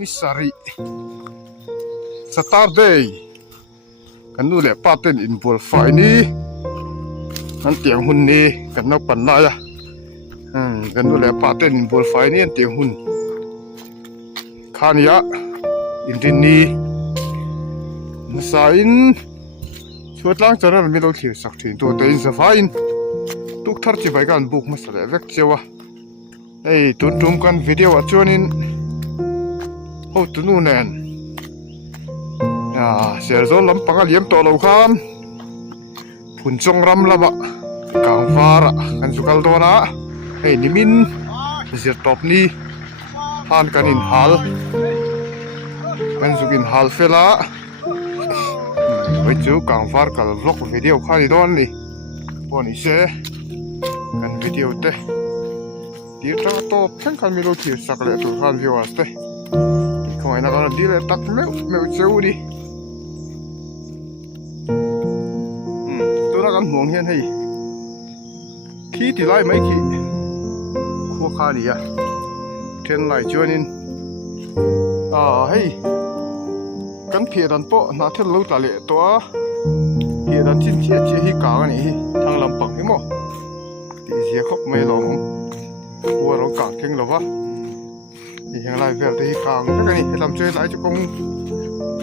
Misari Saturday kan nu le paten in bol fai ni an tiang hun ni kan nak pan na ya kan nu le paten in bol fai ni an tiang hun khania in din ni sain chuatlang charan mi lo thir sak thin to te in safain tuk thar chi bai kan buk masale vek chewa ei tun tum kan video a chuanin ho tunu nen ser zon lampang aliam to lo khan phun chong ram lama kang vara kan sukal to na ei nimin zir top ni han kanin hal kan sukin hal fela với chú càng phát cả vlog video khai đi đón đi bọn ý xe cần video thế đi ra to phanh khăn mi lô chỉ sạc lại tụi khăn viewers thế không ai nào còn đi lại tắt mèo chéo đi tôi đã cần muốn hiện hay khi thì lại mấy khi khua khai đi à trên lại chưa nên hay kan phia dan po na thel lo ta le to phia dan chin chia chi hi ka ni thang lampang hi mo ti sia khop mai lo mong wa ro ka keng lo wa ni hang lai vel te hi kang ta ka ni lam choi lai chu kong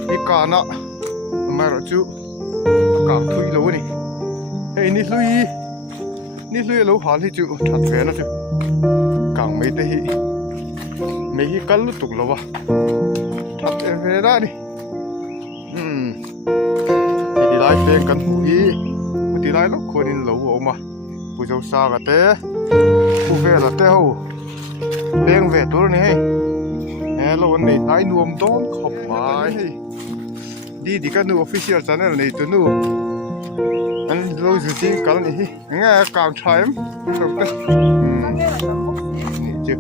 hi ka na ma ro chu ka thui lo ni ei ni lui lo hal hi chu that ve na chu kang mai te hi kal lu tuk lo wa that ve da ni đi lại phê cần hủ ý đi lại lúc khôi nên lâu ổ mà bùi dâu xa gà tế khu về là tế hầu phêng về tối này nè lâu anh này ai nuông đón khóc mãi đi cái nu official channel này tôi nu anh lâu dự tin cả này nghe càng trái em được đấy chứ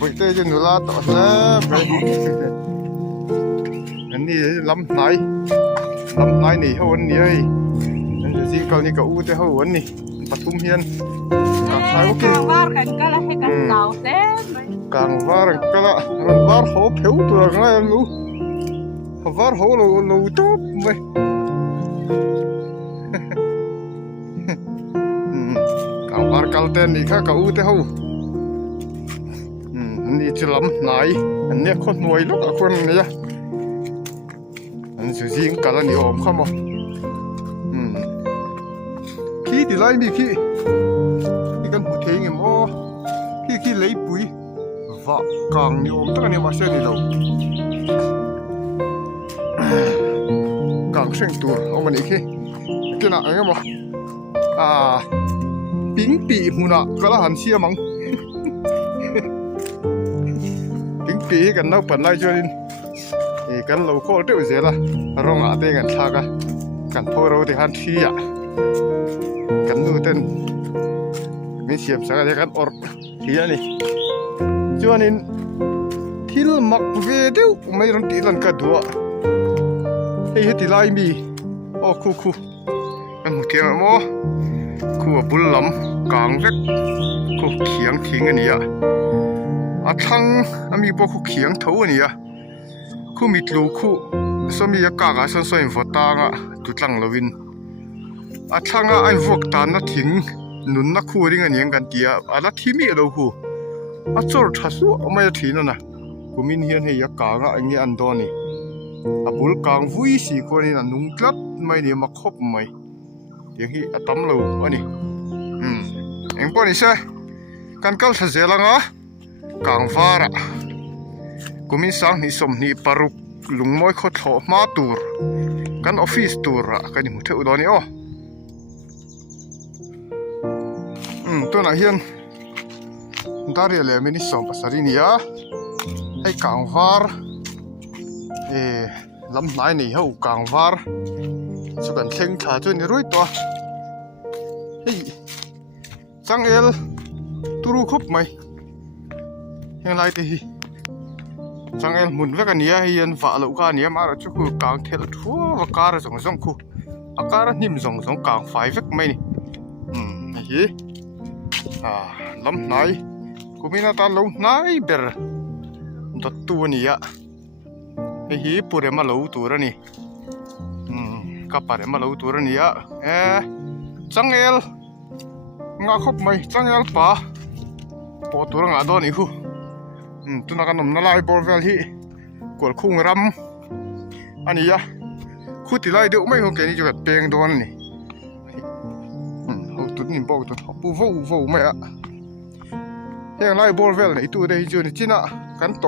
bụi tê cho nữa là tỏ ra anh đi lắm này này hậu anh ơi anhจะซิงเกานี่ก็อู้แต่hậu anhนี่ปทุมเฮียนกางซ้ายโอเค กางวาร์กันก็ละให้กันเก่าเต็มกางวาร์ก็ละมันวาร์เขาเผาตัวง่ายรู้วาร์เขาเราจบไหมกางวาร์กัลเตนนี่ข้าก็อู้แต่hậuอันนี้จะล้ำไหนอันนี้คนหน่วยลูกคนนี้anh sử dụng cả là nhiều ổn không mà khi thì lại bị khi cần một thế người mò khi lấy bụi và càng nhiều ổn tất cả nhiều mà xe này đâu càng sinh tuổi ông mình khi cái nào anh mà ping bị hùn à cái là hàn xia mắng ping bị cái nào bẩn lại cho nênกันเราโคตรเดือดเสียละร้องอาเต้กันท่ากันพอเราที่หันที่อ่ะกันดูเต้นมีเสียมสักอย่างกันอดที่อันนี้จวนนี้ที่เรามักเวดิวไม่รู้ที่นั่นก็ดูอ่ะเฮ้ยที่ไล่มีโอ้คู่มันหัวเทียมมั้งคู่บุลล้ำกลางเล็กคู่เขียงทิ้งอันนี้อ่ะทั้งมีพวกคู่เขียงเท่าอันนี้อ่ะคู่มิดลูคู่สมียากาสันสวยฝัดตางะตุตังลวินทั้งไอ้พวกตานัดทิ้งนุนนักคู่ดิ่งเงี้ยกันเดียนัดที่มีเราคู่จอดทัศน์ไม่ทิ้งนะกูมินเฮียนให้ยากางะไอ้เงี้ยอันโดนี่บุลกางวุ้ยสีคนนี้น่ะนุ่งกลัดไม่เนี่ยมาคบไม่อย่างที่ตั้มเราอันนี้เอ็งปอนี่ใช่กันกัลทะเจลังอ่ะกางฟ้าระกูมีสังนิสมนิปารุกลุงมอยขดหอมาตูร์กันออฟฟิศตูร์อะกันมุเทอุดรนี่อ๋อตัวน่ะเฮียนดาริเอเลมินิสมภาษารินีอะให้กางวาร์ลำไหนนี่เขากางวาร์สุกันเชิงขาจนนี่รุ่ยตัวเฮ้ยจังเอลตูรูครบไหมยังไรตีจังเอลมุนเวกันนี้ให้ยันฝ่าลูกกันนี้มาแล้วชุกกางเทลทั่วว่าการะส่งคู่อาการะนิ่มส่งกางไฟเวกไหมนี่เฮ้ย ลำไหนกูมีหน้าตาลงไหนเบอร์ ดอตัวนี่อะไอ้ฮีปูเรมาลูตัวระนี่กับปาเรมาลูตัวระนี่อะจังเอลงาคบไหมจังเอลป่าปอตัวงาดอนี่ฮูตุนักนมนาลายบอลเวลฮีกวดคุ้งรำอันนี้อะคู่ที่ไล่เดี๋ยวไม่คงแกนี่จะแบบเปลงโดนนี่เอาตุนนี่บอกตุนปูฟูไม่อะเฮงไล่บอลเวลนี่ตัวเดียวจูนี่จีน่ะกันโต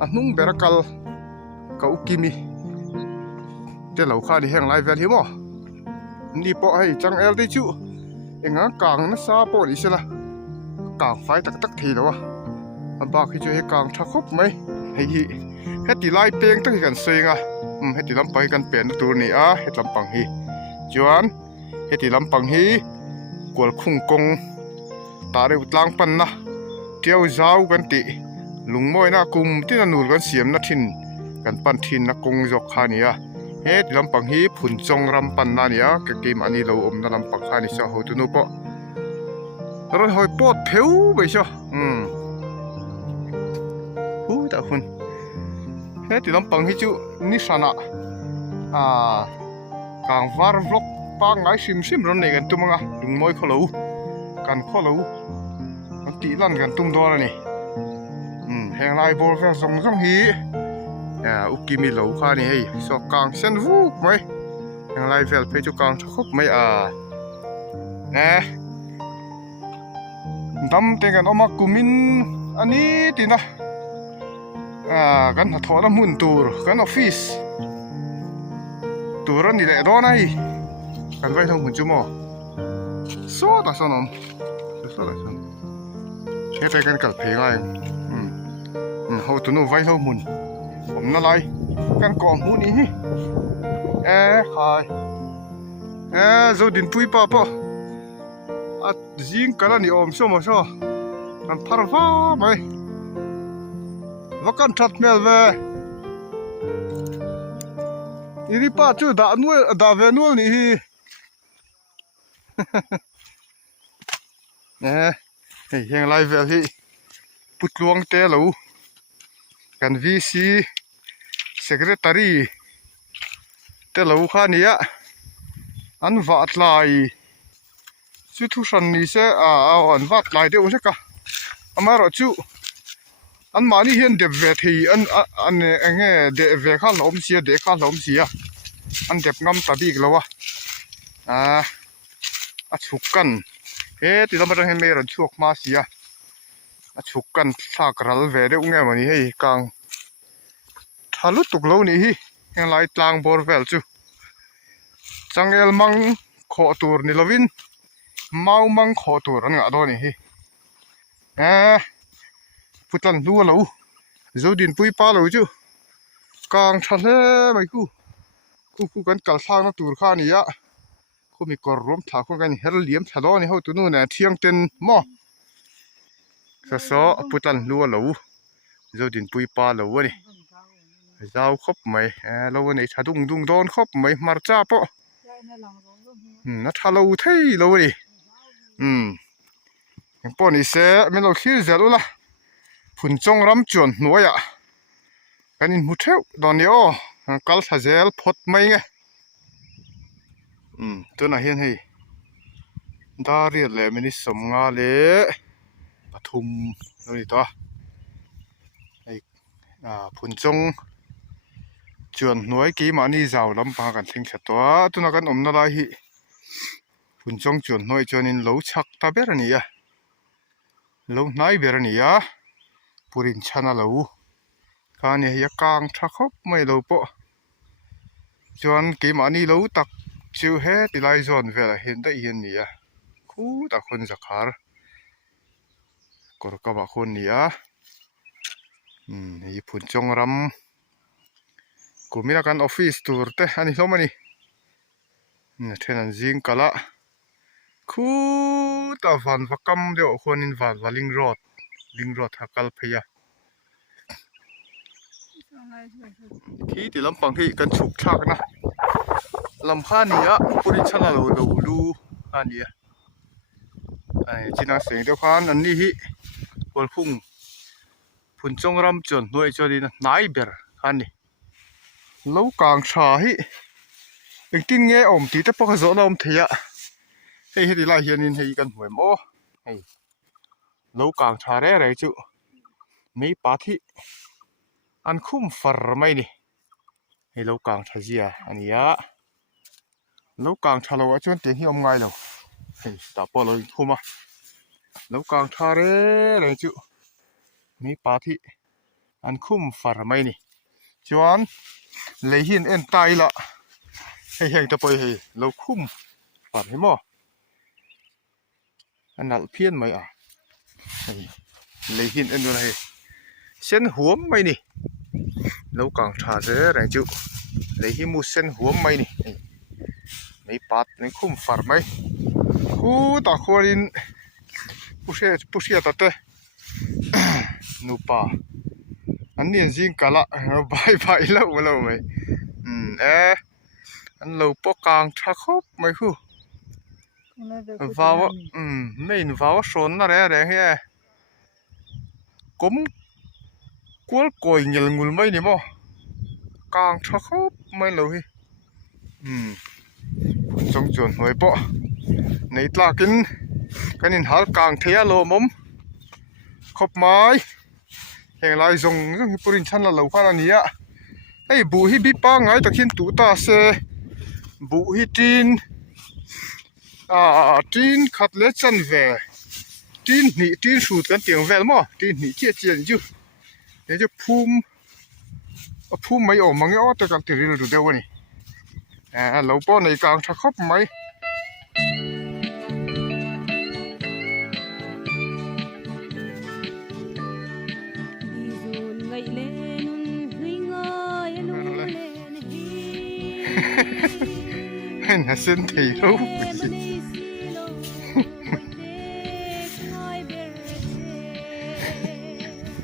อันนุ่งเบรักลกับอุกิมีเดี๋ยวเราข้าที่เฮงไล่เวลที่มั้งนี่ปอให้จังเอลที่จูเองอ่ะกลางนั่นซาปอดิสิละกลางไฟตักทีแล้ววะอันบ้าคือจะให้กลางทักคบไหมให้ตีไล่เปลงตั้งกันเสียงอ่ะให้ตีลำไปกันเปลี่ยนตัวนี้อ่ะให้ลำปังฮีจวนให้ตีลำปังฮีกวลคุ้งกงตาเร็วตลางปันนะเที่ยวเจ้ากันติลุงมอยนักกุมที่นันนูกันเสียมนัทินกันปันทินนักกงจกขานี่อ่ะเฮ็ดลำปังฮีผุนจงรำปันนานี่อ่ะกะเกมอันนี้เรานั่ลำปังขานี่เสียหัวตุนุปะเราหอยปอดเผวไปเชียวแต่คุณเฮ้ยที่ลำปังฮิจูนิสานะกางวาร์วล็อกปางไงซิมรันในกันตุ้มงะลุงมอยเขาเล่ากันเขาเล่ากันตีลั่นกันตุ้มตัวนี่แหงไล่บอลแค่ส่งฮีอุกิมีเหล่าข้านี่ให้สอกกางเส้นวูบไหมแหงไล่เฟลเพจูกางทักคบไม่ดำเต็งกันออกมากุมินอันนี้ตีนะกันถอดมุนตัวกันออฟฟิศตัวนี่แหละดอนไอ้กันไว้ทำหุ่นจุ่มโซ่ตาสนมเฮ็ดกันกับเพลงไงเขาตัวนู้นไว้ทำหุ่นผมนั่นไรกันกองหุ่นนี่ขายจะดินปุยป้าป่ะยิงกันนี่อมช่วมาช่วกันพาร์ฟ้าไหมว่ากันทัดเมลเวอีนี่ป้าจู่ด่าเวนัวนี่เฮงไลฟ์เวลที่ปุตลวงเตลูกันวีซีเซกเรตารีเตลูข้านี่อันวัดไลจู่ทุชันนี่เสอันวัดไลเดี๋ยวใช่กะอามารอจู่อันมานี่เห็นเด็บเวทีอันเงี้ยเด็บเวข้าหลอมเสียเด็กข้าหลอมเสียอันเด็บงำตาบีกแล้ววะฉุกกันที่เราไม่ต้องเห็นเมรันชุกมาเสียฉุกกันสากรัลเวเดี๋ยวเงี้ยมันนี่ให้กลางทะลุตุกแล้วนี่ยังไล่ตางบอลเวลจู่จังเอลมังขอตัวนี่ลวินเมามังขอตัวนั่นงะโดนี่พุทธันดูเราจะดินปุยป้าเราจู่กลางทะเลไม่กูกันกัลฟางนักตัวข้านี่เขามีกรรมถ่าคนกันเฮลเลียมทะเลนี่เขาตัวนู้นเที่ยงเต็นหม้อสะพุทธันดูเราจะดินปุยป้าเราวะนี่เจ้าคบไหมเราวันนี้ถ้าดุงโดนคบไหมมาจ้าปะนัทเราเท่เราดิยังป้อนอีเซ่ไม่เราคิดเสร็จแล้วล่ะฝุ่นจงรำจวนหน่วยกันอินมุเทวตอนนี้กัลซาเซลพดไม่ไงตัวน่ะเห็นให้ดาเรียเลยมินิสมงาเลยปทุมนี่ตัวไอ้ฝุ่นจงจวนหน่วยกี่มานี่เจ้าลำพากันทิ้งเสร็จตัวน่ะกันนาลายหิฝุ่นจงจวนหน่วยจวนอินเหลาชักตาเบรนี่เหลาไหนเบรนี่ปุรินชนะเราข้านี่ยกางทักคบไม่เราปะจวนกี่มันนี่เราตักชิวเฮติไลจวนเวลาเห็นได้เห็นนี่คู่ตาคนจะขาร์กรกับคนนี่ญี่ปุ่นจงรำกูมีนักการออฟฟิศตัวเตะอันนี้เรามานี่เท่านั้นจริงกันละคู่ตาฟันฟักกำเดียวคนอินฟันวาลิงรอดฮักกัลพยาที่ติลำปังที่กันฉุกชักนะลำข้านี้ปุริชนะเราดูอันนี้จีน่าเสียงเดียวกันอันนี้ฮิบอลพุ่ง พุ่นจงรำจนหน่วยจดีนะนายเบอร์คันนี่เล่ากลางชาฮิเอ็งตินเงอมตีแต่ปกติเราอมเทียให้เฮ็ดอีหลายเฮียนินให้กันหวยหมอให้เล่ากลางชาแร่ไรจุมีปาธิอันคุ้มฟรไม่นี่ให้เล่ากลางชาเจียอันนี้อะเล่ากลางชาเราจนเตียงที่อมไงเราให้ตาปอเราคุ้มอ่ะเล่ากลางชาแร่ไรจุมีปาธิอันคุ้มฟรไม่นี่จวนเลยหินเอ็นไตละให้แห่งตะปอยให้เราคุ้มฟรให้หมออันนั้นเพี้ยนไหมอ่ะเลยหินเอ็นอะไรเส้นหัวไหมนี่เรากลางชาเจอแรงจุเลยหิมูเส้นหัวไหมนี่ไม่ปัดไม่คุ้มฟรไหมคู่ตาควรินผู้เชี่ยตัดเตนูป่าอันนี้จริงกะละบายแล้วไหมอันเราปกกลางชาคบไหมคู่ว้าวไม่นว้าวสนอะไรเฮ้ยก้มกวลก่อยเงลงูไม่นี่มั้งกลางชาคบไม่เลยจงจวนหวยปะในตลากินกันนินหากลางเทียโลมคบไม้แห่งลายทรงปริญชันละเหล่าพานานี้อ่ะไอ้บุฮิบิปังไงตะคินตูตาเซบุฮิจีนจีนขัดเล็ดจันเวจีนนี่จีนสูดกันเตียงเวลมั้งจีนนี่เจี๊ยเจี๊ยนี่จะพุ่มไม่ออกมังเงาแต่กันตีริลดูเดียวนี่เราป้อนในกลางชักคบไหมให้น่าเส้นถี่รู้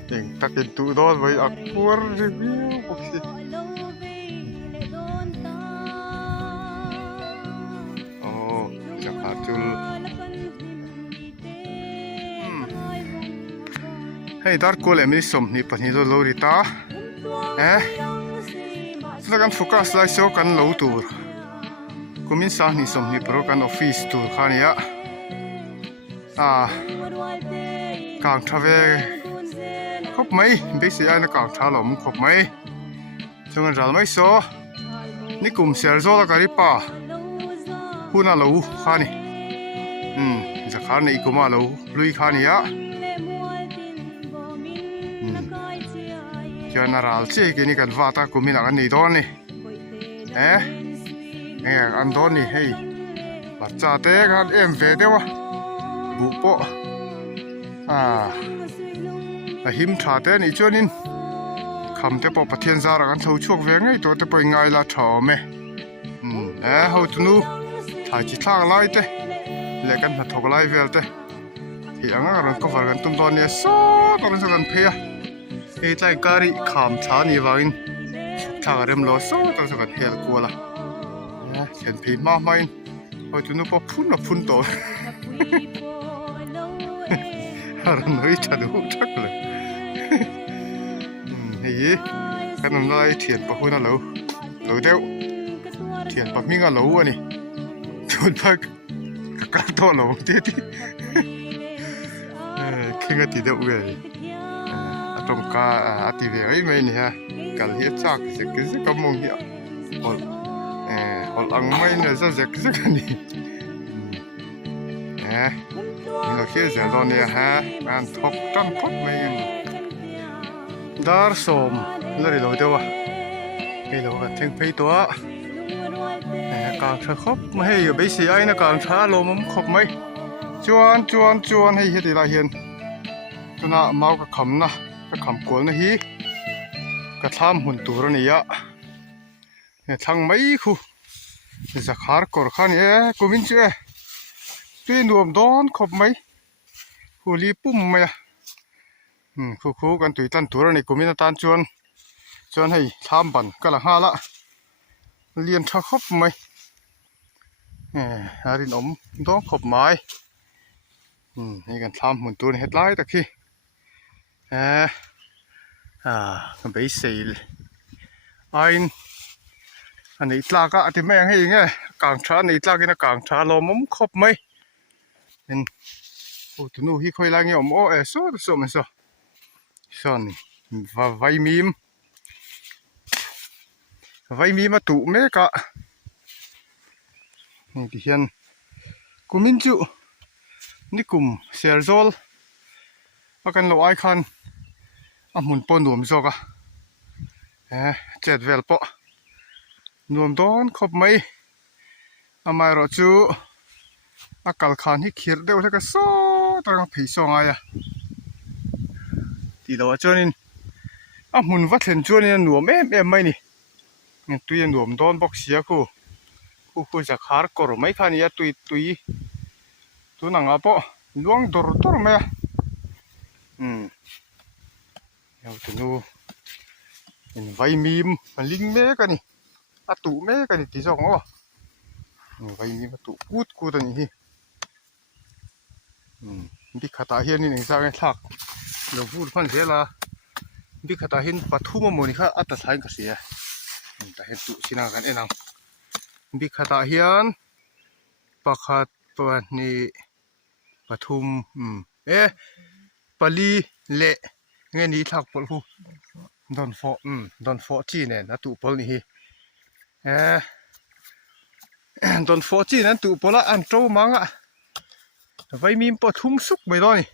เองตะกินตูดอนไว้อักปัวรีวิวโอเคจะขาดจุลให้ดาร์กูเลมิสมนี่ปนิโดโลริตาสกันโฟกัสไลโซกันโลตูร์กุมินสานิสมนี่โปรกันออฟฟิศตูร์ขานี่ะกางทาเวครบไหมเบสิไอนะกางทาหลอมครบไหมจงกันรัลไม่โซนี่กลุ่มเซลโซละกันริป้าพูน่ารู้ขานี่จะขานี่กุมารู้ลุยขานี่ะจวนนารัลเชกินี่กันว่าตากุมินักันนี่ตอนนี่อันตอนนี้ให้บัดจ่าเตะกันเวเดียวบุปผหิมชาเตนี่จวนินคำเตปปะเทียนซาระกันชูช่วงเวงไงตัวเตปไงละชอมเขาตุนูถ่ายจิตทางไล่เตะเล็กกันมาถกไล่เวลเตะที่อังกันก็ฟังกันตุ้มตอนนี้ซ้อกันสักกันเพียใจการิขามชานี่วากินทางเริ่มรอซ้อกันสักกันเพียกัวละเห็นผีมาไหมเขาตุนูปพุ่นโตอะไรน้อยจะดูชักเลยเฮ้ยกันนั่นอะไรเทียนปะคุณน่ะเหรอเดี๋ยวเทียนปะมีกันเหรอวะนี่จุดพักกันโตเหรอที่คิดกันทีเดียวเลยตรงก้าทีเดียวไม่เนี่ยฮะกันเฮียจักสิก็มองเหี้ยอังไม่เนี่ยจะกันนี่เราเชื่อใจตอนนี้ฮะการทบตั้งทบไม่ยังดาร์สมแล้วเราเดี๋ยวให้เรากันถึงไปตัวกางชาคบไม่ให้อยู่ไปเสียนะกางชาลมคบไหมจวนให้เฮ็ดอะไรเห็นตัวน่ะเมากับคำนะกับคำกวนนะฮีกระทำหุ่นตัวนี่ยะทั้งไม่คู่จะขาดก่อนข้านี่กูมินเชื่อตัวรวมดอนครบไหมผู้รีปุ่มไหมคู่กันตุยตันตัวนี่กูมินตันชวนให้ทำบันก็ละ5ละเรียนชักครบไหมอารินอมดอนครบไหมนี่กันทำหุ่นตัวนี่เฮ็ดไรตะกี้ kan bei seil ain ani tlaka ati meng hei nge kang tha ni tlakina kang tha lomom khop mai in tunu hi khoi la nge om o e so me so son vai mim tu me ka ni ti hian kumin chu nikum serzol akan lo ai khan amun pon nuam zoka chet vel po nuam don khop mai amai ro chu akal khan hi khir deu thaka so tang phei songa ya ti lo chonin amun va thlen chonin nuam em mai ni tui nuam don bok sia khu ja khar kor mai khan ya tui tu nanga po luang dor me yau tunu in vai mim ling me ka ni atu me ka ni ti song o vai mim atu kut ani hi bi khata hian ni sang ai thak lo vur phan zela bi khata hin pathum mo ni kha ata thain ka sia ta hen tu sina kan enang bi khata hian pakhat pani pathum pali le nge ni thak pol hu don fo chi ne na tu pol ni hi don fo chi nan tu pola an tro manga vai mim pathum suk mai lo ni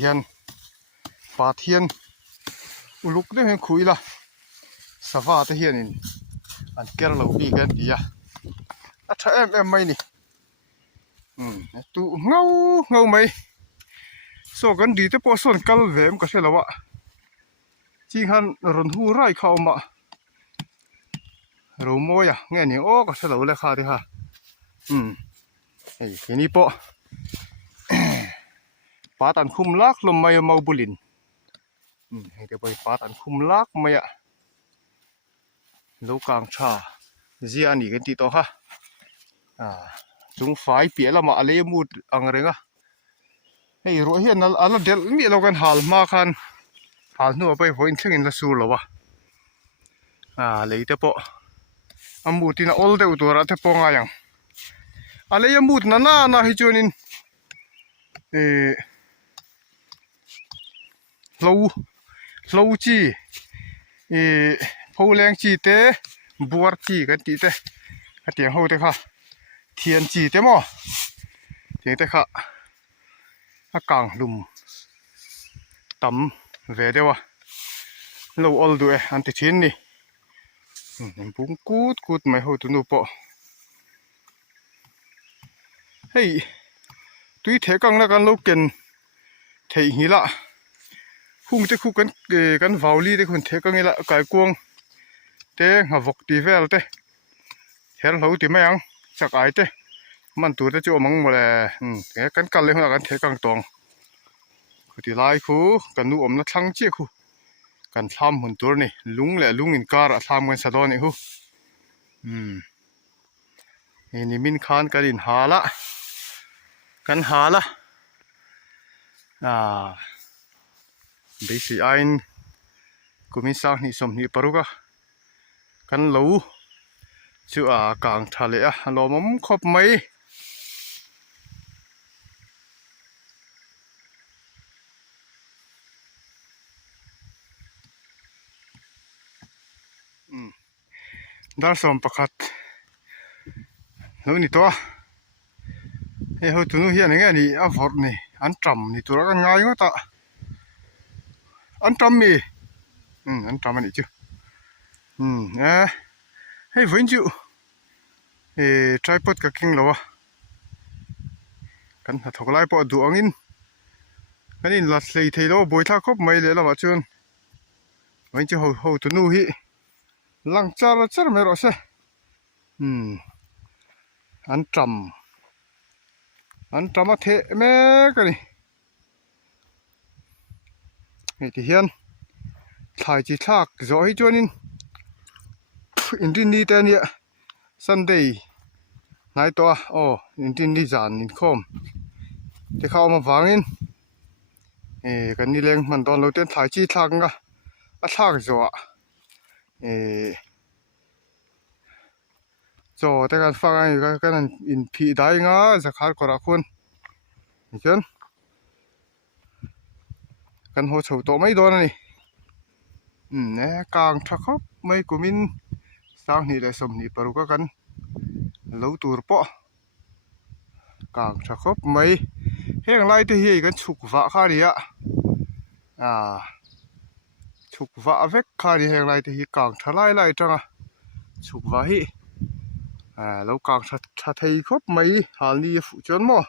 hian pathian uluk de hen khuila sawa te hian in an ker lo bi kan dia a tha em mai ni tu ngau mai so kan di te po son kal vem ka se lawa chi han ron hu rai kha ma ro mo ya nge ni o ka se lo le kha di ha ei ni po patan khum lak lom mai mau bulin hei te poi patan khum lak mai a lo kang tha zia ni kan ti to ha chung fai pia lama ale mut angrenga hei ro hian ala del mi lo kan hal ma khan hal nu pai voin thingin la sur lowa leite po amutina ol de utora te ponga yang ale mut na hi chunin lo chi pholeng chi te buar chi kan ti te atiang ho te kha thian chi te mo thiang te kha akang lum tam ve dewa lo ol du e an ti thin ni pung kut mai ho tu nu po hei tui the kang na kan lo ken thei hi la hung te khu kan vauli te khun the kang ila kai kuang te ngavok ti vel te her lo ti mai ang chak ai te man tu te chu mang mo le kan kal le huna kan the kang tong khu ti lai khu kan nu om na thlang chi khu kan thlam hun tur ni lung le lung in kar a thlam kan sa do ni hu ni min khan karin hala kan hala basi ain kumin sang ni som ni paruka kan lo chu kang thale a lomom khop mai dar som pakhat lo ni to he ho tunu hian nge ni a vor ni an tram ni tura kan ngai ngota an tram mi an tram ani chu hei voin chu tripod ka king lawa kan thok lai po du angin kanin la slei thei lo boi tha khop mai le lama chun voin chu ho tunu hi lang char me ro se an tram a the me ka ni hei ti hian thai chi thak zo hi chuanin indin ni te ania Sunday nai to indin ni zan in khom te khaw ma wangin กันนี่แรงมันตอนเราเต้นถ่ายจี้ทางกะทางจ่อจ่อแต่กันฟังอยู่ก็นั่นอินพีได้งาสักขาดกว่าคนนี่กันกันโหเฉาโตไม่โดนนี่เนี่ยกลางทักครับไม่กุมินสร้างนี่ได้สมนี่ปรุกกันเล่าตัวปะกลางทักครับไม่เฮงไล่ที่เฮกันฉุกฟ้าข้าดีฉุกฟ้าเวกข้าดีเฮงไล่ที่เฮกลางทลายไล่จังฉุกฟ้าเฮแล้วกลางทัดไทยครับไม่หาลีฟุจนมั้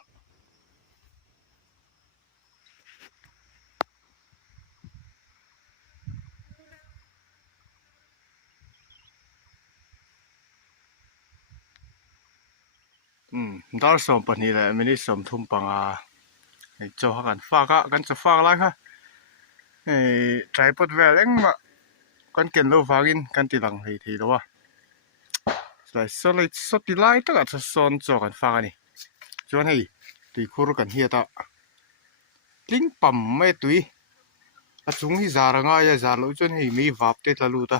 ดาร์สมปนี่แหละไม่ได้สมทุ่มปังเจ้ากันฝากกันจะฝากอะไรค่ะใจปดแวลเองมากันเกินโลฟากินกันตีหลังทีแล้ววะสดที่ไล่ตั้งแต่สอนจอกันฝากนี่จวนให้ตีคู่กันเฮียตาลิงปั๊มไม่ตุยจุงที่จารงายจาร์ลูจนให้มีวับเตตลูตา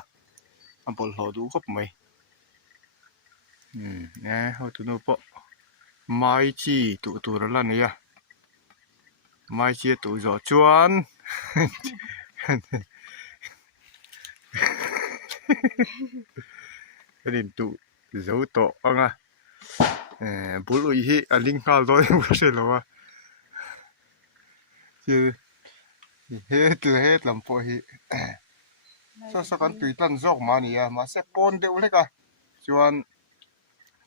อันบอลหอดูครบไหมเนี่ยเขาตัวนู้นปะไม่จีตัวละเนี่ยไม่จีตัวจอจวนนี่ตัวจอตัวอ่ะบุรุษที่อันลิงข้าวตัวนี้ไม่ใช่หรอวะคือตัวลำโพงสักกันตุยตันจอกมาเนี่ยมาเสกปนเดียวเลยกันจวน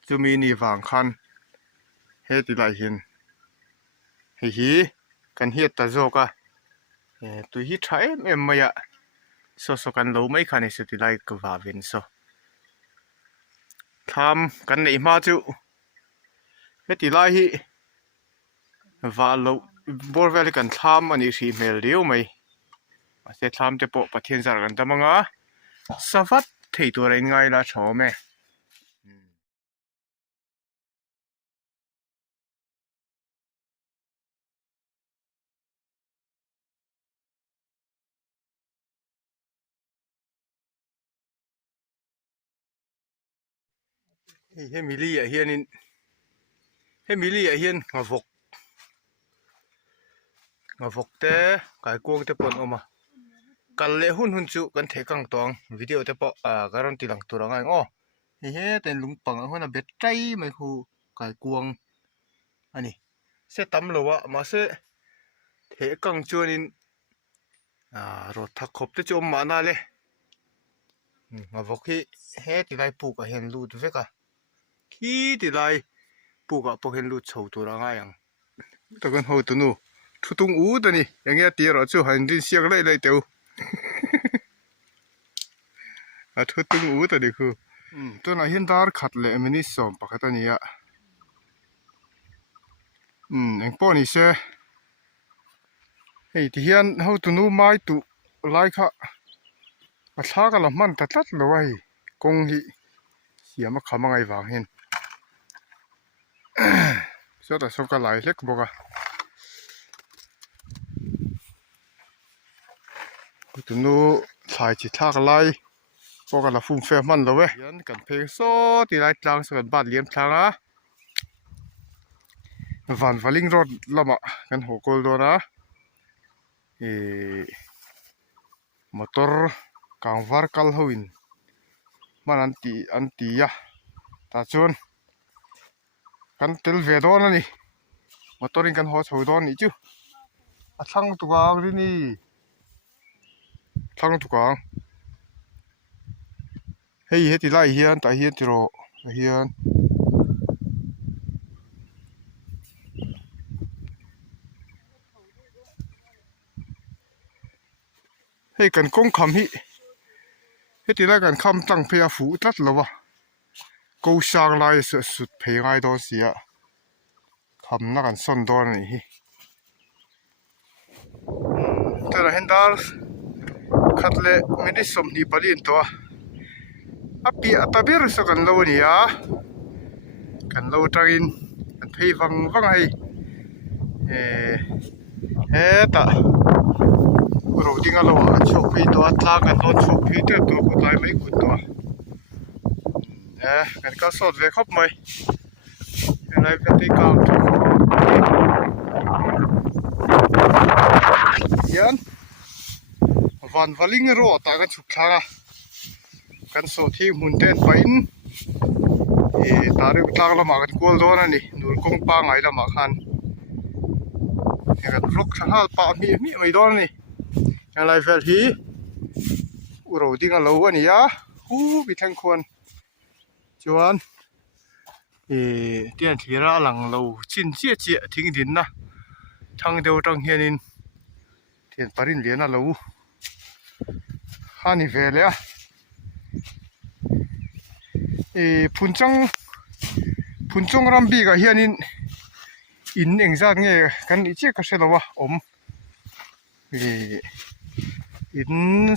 จะมีนี่ฝั่งคันติไลหินฮีกันเฮ็ดตะโจกตุยใช้มายะสกันโลไม่คันสติไลกว่าเวนโซทำกันในมาจูติไลฮีว่าโลบอลเวลกันทำอันนี้สิเมลเดียวไหมมาเสทำจะปะประเทศจารกันแต่มังสวัสดิ์ตัวอะไรง่ายละชอมเฮมิลี่เฮียนเฮมิลี่เฮียนงาฟกเตะกายกวงเตะปนออกมากันเละหุ่นจุกันเทกังตองวิดีโอเตะปะการันตีหลังตัวง่ายแต่ลุงปังคนน่ะเบ็ดใจไม่คูกายกวงอันนี้เสตำเลยวะมาเสเทกังจวนินรถทักขบเตะจมมาหน้าเลยงาฟกที่ติไลปูกเห็นรูดเวกที่ติไลปูกพอเห็นรูดโชว์ตัวง่ายแต่กันหัวตัวนู้ทุตุงอูตัวนี้อย่างเงี้ยตีเราจู่หันดินเสียงเลยเตียวทุตุงอูตัวนี้คือตัวนั้นเห็นดาร์ขัดเลยมันนี่สมปากตัวนี้เอ็งป้อนี่เช่ที่เห็นหัวตัวนู้ไม้ตุไล่ค่ะช้ากันละมันตัดเลยว่ะกงฮีเสียมาขำไงวางเห็นเจ้าแต่สงกันหลายเล็กบอกตัวนู้ถ่ายจิตท่ากันไล่บอกกันละฟุ้งเฟ้มันเลยเว้ยยันกันเพลงโซ่ที่ไล่กลางสกัดบ้านเลี้ยงทางวันวอลลิงรถละมะกันหัวโกลโดนะมอเตอร์กางวาร์คัลฮวินมันอันตีตาชวนกันเตลเวดอนนี่มอเตอร์กันหัวชดอนนี่จูทั้งตัวนี่ทั้งตัวที่ไล่เฮียนแต่เฮียนที่รอเฮียนกันกงคำที่ไล่กันคำตั้งเพียฟูตัดแล้ววะกูสร้างลายสุดเพย์ง่ายตัวเสียคำนักกันซ่อนตัวนี่แต่ละเห็นดาร์ขัดเละไม่ได้สมดีปลีนตัวปีตาเบียร์สกันโลนี่กันโลตากินกันเพย์ฟังให้ตา เราดิ้งเราชกไปตัวตากันโดนชกไปตัวคนไล่ไม่กุดตัวกันก็สดเลยครับไหมอะไรกันที่กลางยันวันวลิงรอตากันฉุกทางกันสดที่หุ่นเต้นไปน์ตาเรื่องทางละหมากันกวลโดนนี่นูนกงปังไงละหมาคันกันฟลุกทางหาป่ามีไม่โดนนี่อะไรเฟลฮีเราดิ้งเราอันนี้ฮู้บิทังควรจวนเตียนทีระหลังเราชินเจียเจียทิ้งดินนะทางเดียวทางเฮียนินเตียนปรินเลียนเราฮานี่เวลพุนจังรำบีกับเฮียนินอินเองจัดเงี้ยกันอีเจี๊ยก็เสร็จแล้ววะอิน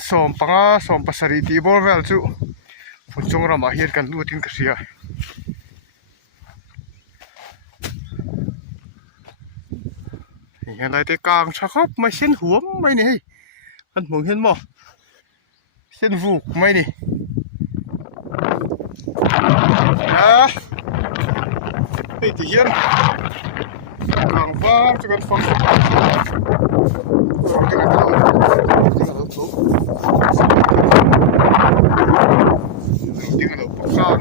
สอมปังสอมปัสริตีบอลเวลจูพุนจังรำมาเฮียกันลู่ทิ้งกระเสียอะไรแต่กลางชักครับไม่เส้นหัวไม่นี่อันมองเห็นบ่เส้นฟูกไม่นี่ไอ้ที่เห็นกลางฟ้าจะกันฟังเราจะกันเราถูกที่เราปกข้าง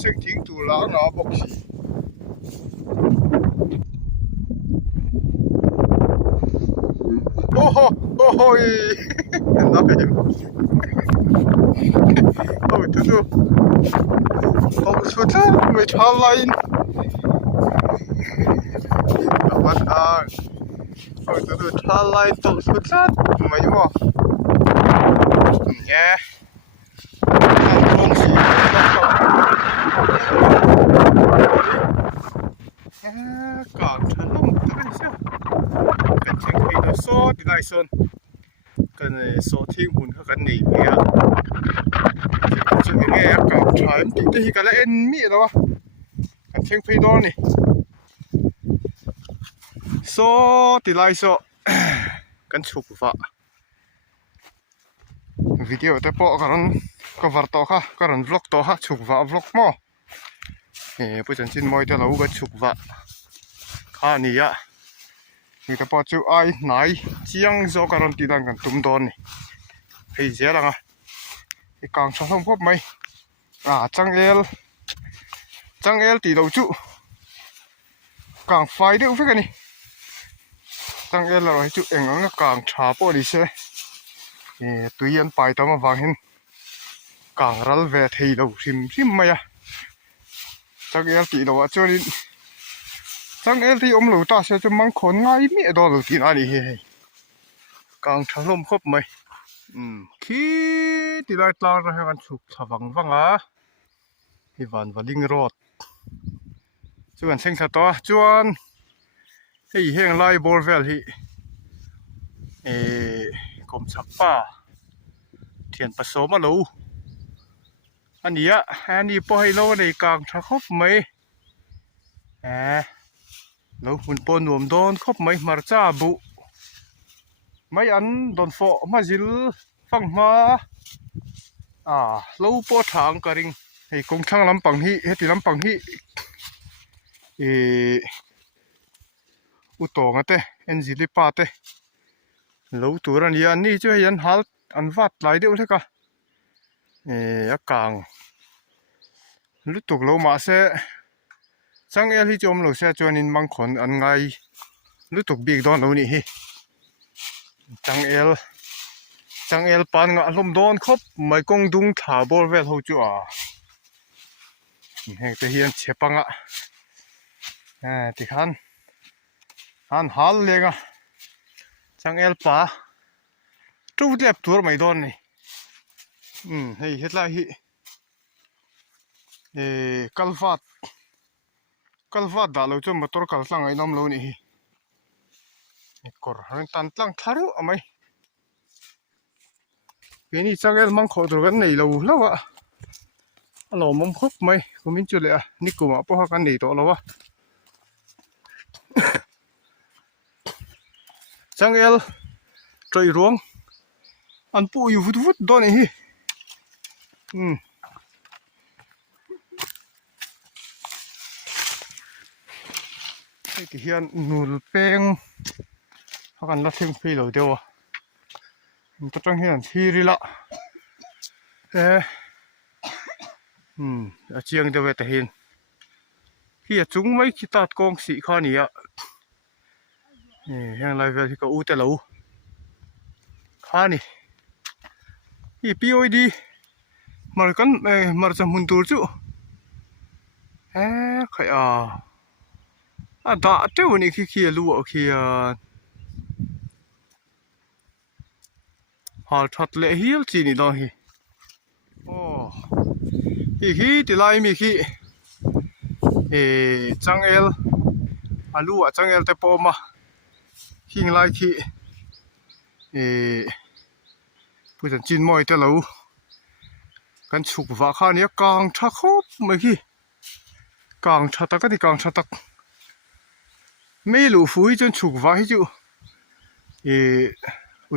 ซึ่งทิ้งตัวล้างหนาบอกสิโอ้โหนับไปยังโอ้ยดูผมสุดท้ายไม่ทำไรวัดอ่างโอ้ยดูทำไรตัวสุดท้ายไม่ยุ่งเนี่ยโดนสีก่อนทะลุตั้งเสียกันเช็คให้ดูโซ่ที่ไหนส่วนกันโซ่ทิ้งหุ่นเขากันหนีเงี้ยจะยังไงกับชายมันติดที่กันแล้วเอ็นมีแล้ววะกันเช็คให้ดูนี่โซ่ที่ไหนโซ่กันฉุกฟ้าวิดีโอแต่พอกันก็วัดต่อค่ะกันวล็อกต่อค่ะฉุกฟ้าวล็อกมั้งผู้จัดชินมวยแต่เราก็ฉุกฟ้าข้านี่มีแต่พอจูไอไหนเจียงโซการันตีดังกันตุ้มโดนนี่ให้เสียแล้วอ่ะไอ้กลางช่องพบไหมจังเอลตีเราจุกลางไฟเดียวฟิกันนี่จังเอลเราให้จุเองงั้นกลางชาโปดิเช่ตุยยันไปต่อมาวางเห็นกลางรัลเวทให้เราริมไหมจังเอลตีเราจวนนี้จังเอลที่หลูตาเสียจะมังคนง่ายมีดอลที่นั่นนี่กลางถล่มครบไหมขี้ที่ได้ตาเราให้กันฉุกสว่างที่วันลิงรอดส่วนเส้นสตอจวนให้เฮงไล่บอลเวลที่กรมชักป้าเทียนผสมมาลูอันนี้พอให้เราในกลางถครบไหมเราหุ่นปนหนุ่มโดนครบไหมมาจ้าบุไม่อันโดนฟอมาจิลฟังมาเราปอทางกระดิ่งให้กงช่างลำปังฮีเฮติลำปังฮีอุตโตงะเตเอ็นจิลิปาเตเราตัวรันยันนี่ช่วยยันฮัลอันวัดหลายเดียวเลยกะกลางลุตุกเรามาเสจังเอลที่จมเราเสียจวนนินบางคนอันไงลุตุกบีกโดนเรานี่จังเอลปานงะลมโดนครบไม่กงดุงถาบอลเวลเขาจัวเฮงแต่เฮียนเชปังที่ขันฮัลเลยจังเอลป่าตู้เล็บตัวไม่โดนนี่เฮ็ดไรกัลฟัดดาเราจะมาตัวกัลสังไอ้น้ำเรานี่กอร์หันตันตั้งทารุอ่ะไหมเดี๋ยวนี้จังเอลมังขอตัวกันนี่เราแล้ววะเรามั่งครบไหมกูมินจุเลยนี่กูมาพวกกันนี่ตัวเราวะ จังเอลใจรวงอันปูอยู่ฟุดๆดอนนี่ไอ้ที่เฮียนหนูเป้งเขากันรัดเทิงพี่เหล่าเดียวมันก็ต้องเฮียนที่ริละเจียงเดียวแต่เห็นพี่จุงไม่คิดตัดกองสีข้อนี้ยังไลฟ์ที่ก็อู้แต่เราข้านี่พี่พีโอดีมากันมาจะมุนตัวจู่ใครด่าเจ้าวันนี้ขี้รู้โอเคหาทัดเละเฮียจีนี่ดองฮีขี้ที่ไล่มีขี้จังเอลลูจังเอลแต่ปอมาหิงไล่ขี้ผู้จัดจีนมอยแต่เรากันฉุกว่าข้านี้กลางชักครบไม่ขี้กลางชัตักก็ที่กลางชัตักไม่รู้ฟุ้ยจนฉุกว่าให้จู่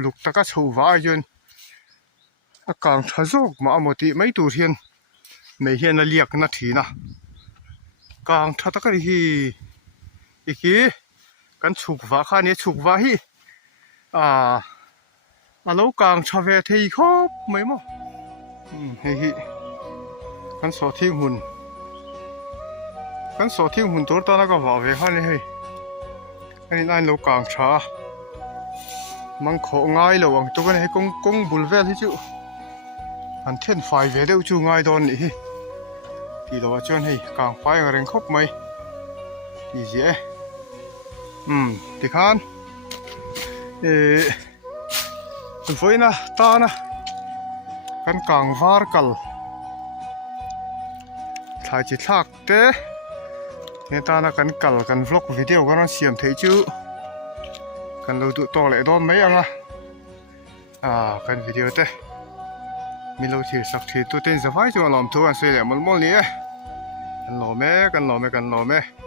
ลูกตะก็ฉุกว่าจนกลางชักมาหมดที่ไม่ตัวเทียนไม่เห็นน่ะเรียกนาทีนะกลางชัตักก็ที่อีกทีกันฉุกว่าข้านี้ฉุกว่าให้แล้วกลางชาเวทีครบไม่มั้งเฮ้ยกันสอทิ้งหุ่นตัวตาแล้วก็ว่าเวข้านี่เฮ้ยอันนี้นั่นเรากลางชามันของ่ายเลยวังตัวกันให้กงบุลเวลที่จู่อันเทียนไฟเวเดียวจู่ง่ายตอนนี้ที่เราจนให้กลางไฟอะไรครบไหมดีเสียที่ข้านไฟนะตานะกันกลางวาร์กัลถ่ายจิตทักเต้เนี่ยตานะกันกัลกันวล็อกวิดีโอกันเสียมเทจูกันเราดูต่อเลยโดนไหมยังกันวิดีโอเต้มีเราที่สักทีตัวเต้นสบายจังหวะลมทัวร์เสียเลยมันมอลนี่กันหล่อแม่